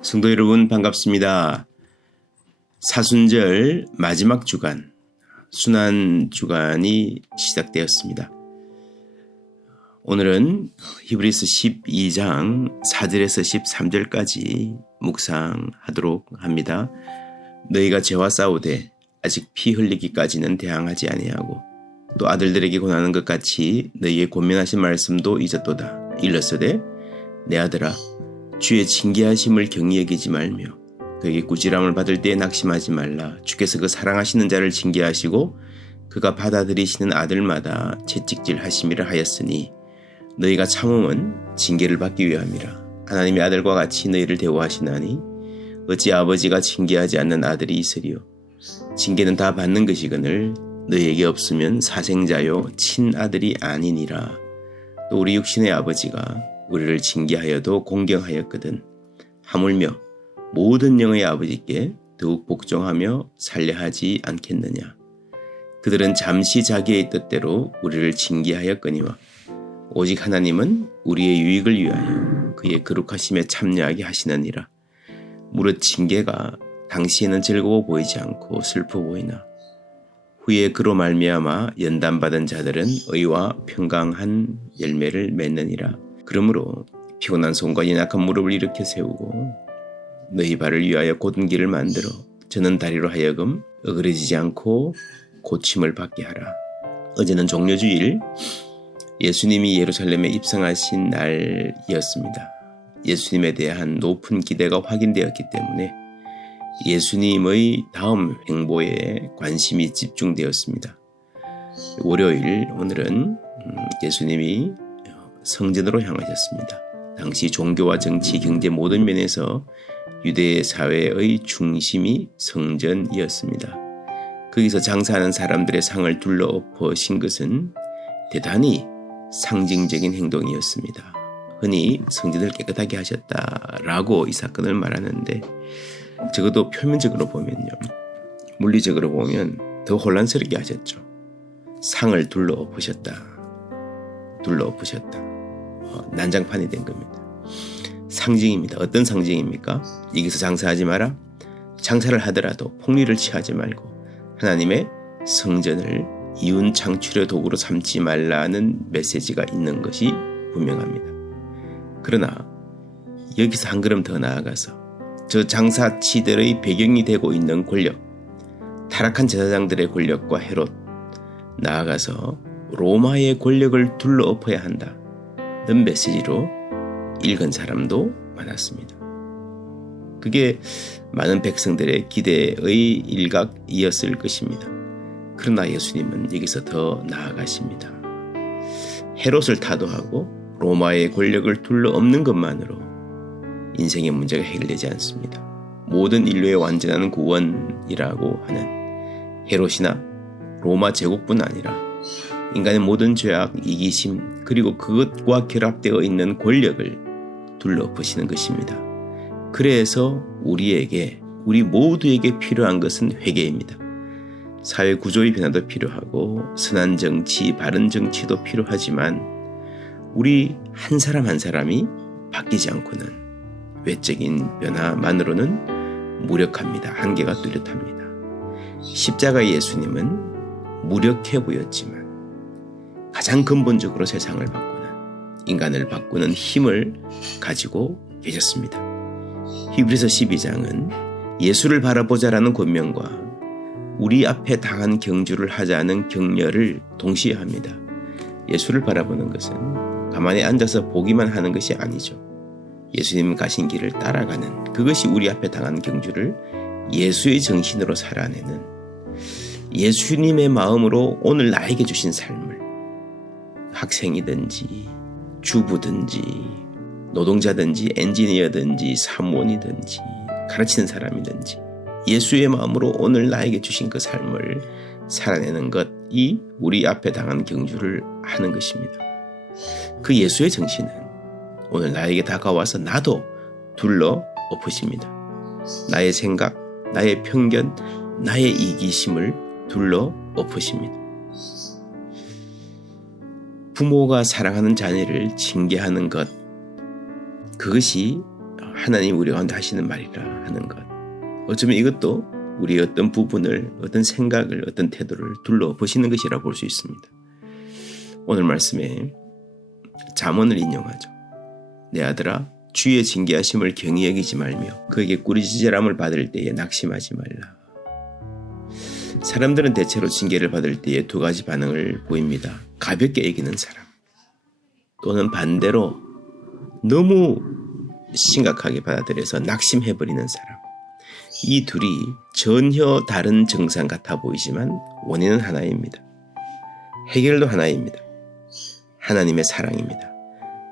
성도 여러분 반갑습니다. 사순절 마지막 주간, 순환 주간이 시작되었습니다. 오늘은 히브리서 12장 4절에서 13절까지 묵상하도록 합니다. 너희가 죄와 싸우되 아직 피 흘리기까지는 대항하지 아니하고 또 아들들에게 권하는 것 같이 너희의 권면하신 말씀도 잊었도다. 일렀으되 내 아들아 주의 징계하심을 경히 여기지 말며 그에게 꾸지람을 받을 때에 낙심하지 말라. 주께서 그 사랑하시는 자를 징계하시고 그가 받아들이시는 아들마다 채찍질 하심이라 하였으니 너희가 참음은 징계를 받기 위함이라. 하나님의 아들과 같이 너희를 대우하시나니 어찌 아버지가 징계하지 않는 아들이 있으리요. 징계는 다 받는 것이거늘 너희에게 없으면 사생자요 친아들이 아니니라. 또 우리 육신의 아버지가 우리를 징계하여도 공경하였거든 하물며 모든 영의 아버지께 더욱 복종하며 살려하지 않겠느냐. 그들은 잠시 자기의 뜻대로 우리를 징계하였거니와 오직 하나님은 우리의 유익을 위하여 그의 거룩하심에 참여하게 하시느니라. 무릇 징계가 당시에는 즐거워 보이지 않고 슬퍼 보이나 후에 그로 말미암아 연단받은 자들은 의와 평강한 열매를 맺느니라. 그러므로 피곤한 손과 연약한 무릎을 일으켜 세우고 너희 발을 위하여 곧은 길을 만들어 저는 다리로 하여금 어그러지지 않고 고침을 받게 하라. 어제는 종려주일 예수님이 예루살렘에 입성하신 날이었습니다. 예수님에 대한 높은 기대가 확인되었기 때문에 예수님의 다음 행보에 관심이 집중되었습니다. 월요일 오늘은 예수님이 성전으로 향하셨습니다. 당시 종교와 정치, 경제 모든 면에서 유대 사회의 중심이 성전이었습니다. 거기서 장사하는 사람들의 상을 둘러엎으신 것은 대단히 상징적인 행동이었습니다. 흔히 성전을 깨끗하게 하셨다라고 이 사건을 말하는데 적어도 표면적으로 보면요. 물리적으로 보면 더 혼란스럽게 하셨죠. 상을 둘러엎으셨다. 난장판이 된 겁니다. 상징입니다. 어떤 상징입니까? 여기서 장사하지 마라. 장사를 하더라도 폭리를 취하지 말고 하나님의 성전을 이윤 창출의 도구로 삼지 말라는 메시지가 있는 것이 분명합니다. 그러나 여기서 한 걸음 더 나아가서 저 장사치들의 배경이 되고 있는 권력, 타락한 제사장들의 권력과 헤롯, 나아가서 로마의 권력을 둘러엎어야 한다는 메시지로 읽은 사람도 많았습니다. 그게 많은 백성들의 기대의 일각이었을 것입니다. 그러나 예수님은 여기서 더 나아가십니다. 헤롯을 타도하고 로마의 권력을 둘러엎는 것만으로 인생의 문제가 해결되지 않습니다. 모든 인류의 완전한 구원이라고 하는 헤롯이나 로마 제국뿐 아니라 인간의 모든 죄악, 이기심 그리고 그것과 결합되어 있는 권력을 둘러엎으시는 것입니다. 그래서 우리 모두에게 필요한 것은 회개입니다. 사회 구조의 변화도 필요하고 선한 정치, 바른 정치도 필요하지만 우리 한 사람 한 사람이 바뀌지 않고는 외적인 변화만으로는 무력합니다. 한계가 뚜렷합니다. 십자가의 예수님은 무력해 보였지만 가장 근본적으로 세상을 바꾸는, 인간을 바꾸는 힘을 가지고 계셨습니다. 히브리서 12장은 예수를 바라보자라는 권면과 우리 앞에 당한 경주를 하자는 격려를 동시에 합니다. 예수를 바라보는 것은 가만히 앉아서 보기만 하는 것이 아니죠. 예수님 가신 길을 따라가는, 그것이 우리 앞에 당한 경주를 예수의 정신으로 살아내는, 예수님의 마음으로 오늘 나에게 주신 삶을 학생이든지 주부든지 노동자든지 엔지니어든지 사무원이든지 가르치는 사람이든지 예수의 마음으로 오늘 나에게 주신 그 삶을 살아내는 것이 우리 앞에 당한 경주를 하는 것입니다. 그 예수의 정신은 오늘 나에게 다가와서 나도 둘러 엎으십니다. 나의 생각, 나의 편견, 나의 이기심을 둘러 엎으십니다. 부모가 사랑하는 자녀를 징계하는 것, 그것이 하나님 우리 가운데 하시는 말이라 하는 것. 어쩌면 이것도 우리의 어떤 부분을, 어떤 생각을, 어떤 태도를 둘러보시는 것이라 볼 수 있습니다. 오늘 말씀에 잠언을 인용하죠. 내 아들아, 주의 징계하심을 경히 여기지 말며 그에게 꾸리지절함을 받을 때에 낙심하지 말라. 사람들은 대체로 징계를 받을 때에 두 가지 반응을 보입니다. 가볍게 여기는 사람, 또는 반대로 너무 심각하게 받아들여서 낙심해버리는 사람. 이 둘이 전혀 다른 증상 같아 보이지만 원인은 하나입니다. 해결도 하나입니다. 하나님의 사랑입니다.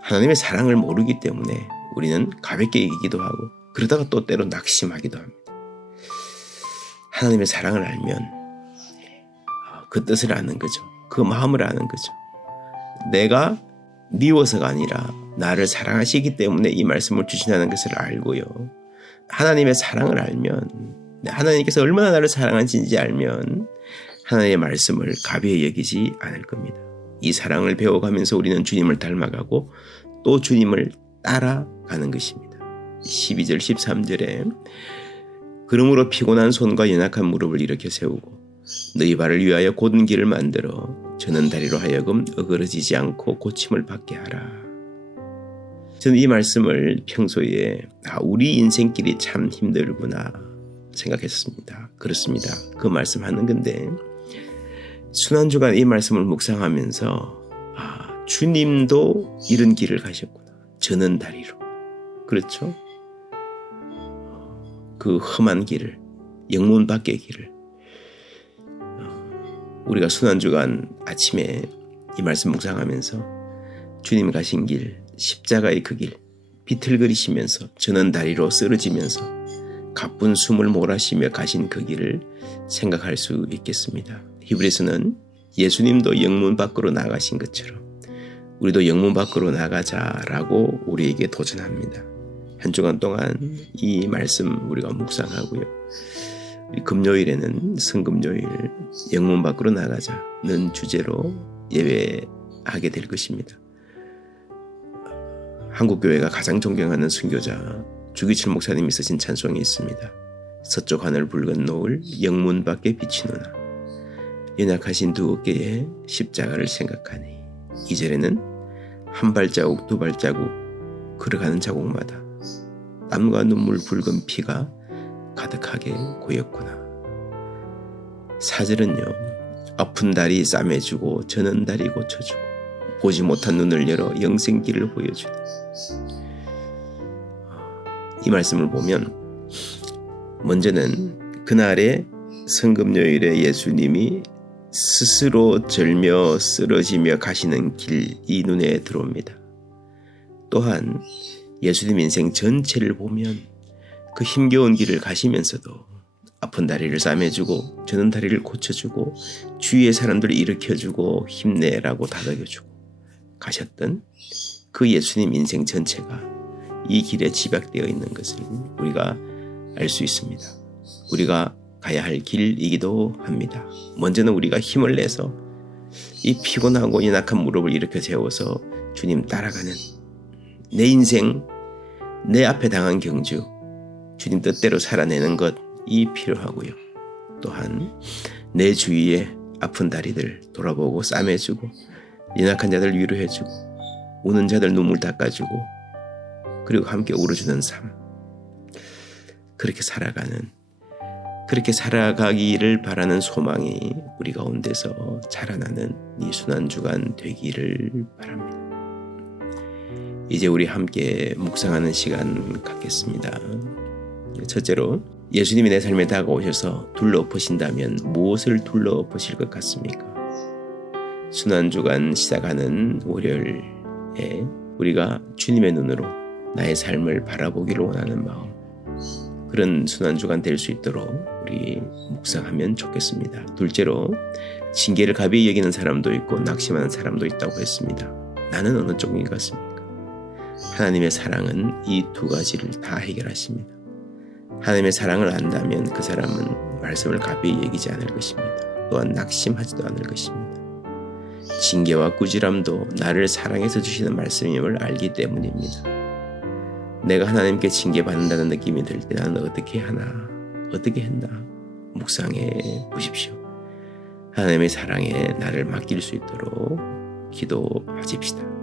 하나님의 사랑을 모르기 때문에 우리는 가볍게 여기기도 하고 그러다가 또 때로 낙심하기도 합니다. 하나님의 사랑을 알면 그 뜻을 아는 거죠. 그 마음을 아는 거죠. 내가 미워서가 아니라 나를 사랑하시기 때문에 이 말씀을 주신다는 것을 알고요. 하나님의 사랑을 알면, 하나님께서 얼마나 나를 사랑하시는지 알면 하나님의 말씀을 가벼이 여기지 않을 겁니다. 이 사랑을 배워가면서 우리는 주님을 닮아가고 또 주님을 따라가는 것입니다. 12절 13절에 그러므로 피곤한 손과 연약한 무릎을 일으켜 세우고 너희 발을 위하여 곧은 길을 만들어 저는 다리로 하여금 어그러지지 않고 고침을 받게 하라. 저는 이 말씀을 평소에 우리 인생길이 참 힘들구나 생각했습니다. 그렇습니다. 그 말씀하는 건데 순환주간 이 말씀을 묵상하면서 주님도 이런 길을 가셨구나. 저는 다리로. 그렇죠? 그 험한 길을, 영문 밖의 길을 우리가 순환주간 아침에 이 말씀 묵상하면서 주님 가신 길, 십자가의 그 길, 비틀거리시면서 저는 다리로 쓰러지면서 가쁜 숨을 몰아쉬며 가신 그 길을 생각할 수 있겠습니다. 히브리서는 예수님도 영문 밖으로 나가신 것처럼 우리도 영문 밖으로 나가자라고 우리에게 도전합니다. 한 주간 동안 이 말씀 우리가 묵상하고요. 금요일에는 성금요일 영문 밖으로 나가자는 주제로 예배하게 될 것입니다. 한국교회가 가장 존경하는 순교자 주기철 목사님이 쓰신 찬송이 있습니다. 서쪽 하늘 붉은 노을 영문 밖에 비치노나 연약하신 두 어깨에 십자가를 생각하니. 2절에는 한 발자국 두 발자국 걸어가는 자국마다 땀과 눈물 붉은 피가 가득하게 고였구나. 4절은요. 아픈 다리 싸매주고 저는 다리 고쳐주고 보지 못한 눈을 열어 영생길을 보여주니. 이 말씀을 보면 먼저는 그날의 성금요일에 예수님이 스스로 절며 쓰러지며 가시는 길이 눈에 들어옵니다. 또한 예수님 인생 전체를 보면 그 힘겨운 길을 가시면서도 아픈 다리를 싸매주고 저는 다리를 고쳐주고 주위의 사람들을 일으켜주고 힘내라고 다독여주고 가셨던 그 예수님 인생 전체가 이 길에 집약되어 있는 것을 우리가 알 수 있습니다. 우리가 가야 할 길이기도 합니다. 먼저는 우리가 힘을 내서 이 피곤하고 연약한 무릎을 일으켜 세워서 주님 따라가는 내 인생, 내 앞에 당한 경주 주님 뜻대로 살아내는 것이 필요하고요. 또한 내 주위에 아픈 다리들 돌아보고 싸매주고 연약한 자들 위로해주고 우는 자들 눈물 닦아주고 그리고 함께 울어주는 삶, 그렇게 살아가기를 바라는 소망이 우리 가운데서 자라나는 이 순환주간 되기를 바랍니다. 이제 우리 함께 묵상하는 시간 갖겠습니다. 첫째로 예수님이 내 삶에 다가오셔서 둘러보신다면 무엇을 둘러보실 것 같습니까? 순환주간 시작하는 월요일에 우리가 주님의 눈으로 나의 삶을 바라보기를 원하는 마음, 그런 순환주간 될 수 있도록 우리 묵상하면 좋겠습니다. 둘째로 징계를 가벼이 여기는 사람도 있고 낙심하는 사람도 있다고 했습니다. 나는 어느 쪽인 것 같습니까? 하나님의 사랑은 이 두 가지를 다 해결하십니다. 하나님의 사랑을 안다면 그 사람은 말씀을 가벼이 여기지 않을 것입니다. 또한 낙심하지도 않을 것입니다. 징계와 꾸지람도 나를 사랑해서 주시는 말씀임을 알기 때문입니다. 내가 하나님께 징계받는다는 느낌이 들 때 나는 어떻게 하나, 어떻게 했나 묵상해 보십시오. 하나님의 사랑에 나를 맡길 수 있도록 기도하십시다.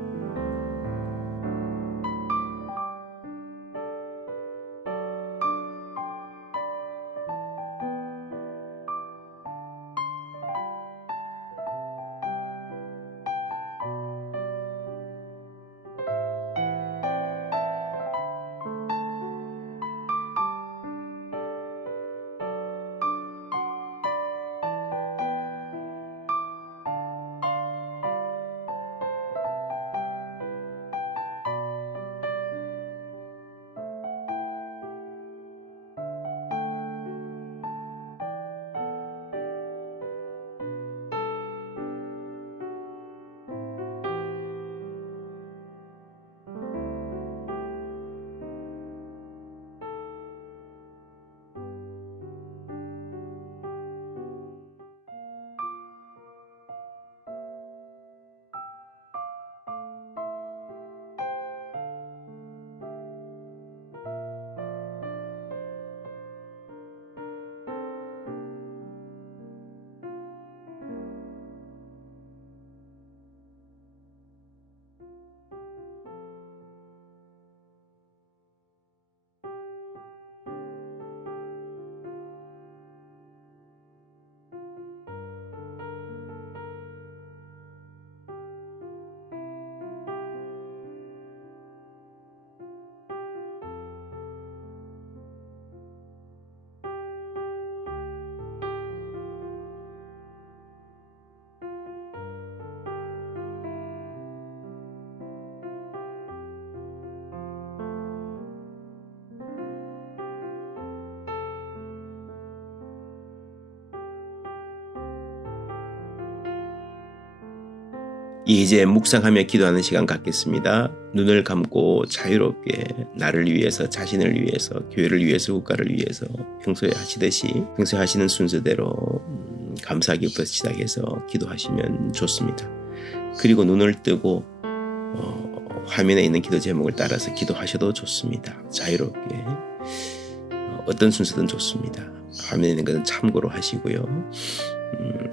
이제 묵상하며 기도하는 시간 갖겠습니다. 눈을 감고 자유롭게 나를 위해서, 자신을 위해서, 교회를 위해서, 국가를 위해서 평소에 하시듯이 평소에 하시는 순서대로 감사하기부터 시작해서 기도하시면 좋습니다. 그리고 눈을 뜨고 화면에 있는 기도 제목을 따라서 기도하셔도 좋습니다. 자유롭게 어떤 순서든 좋습니다. 화면에 있는 것은 참고로 하시고요.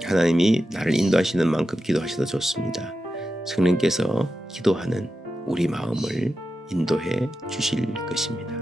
하나님이 나를 인도하시는 만큼 기도하셔도 좋습니다. 성령께서 기도하는 우리 마음을 인도해 주실 것입니다.